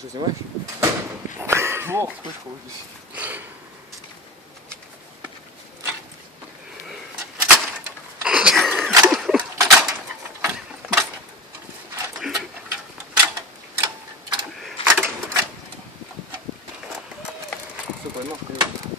Ты что, снимаешь? Ох, вспышка вот здесь. Все, поймал, конечно.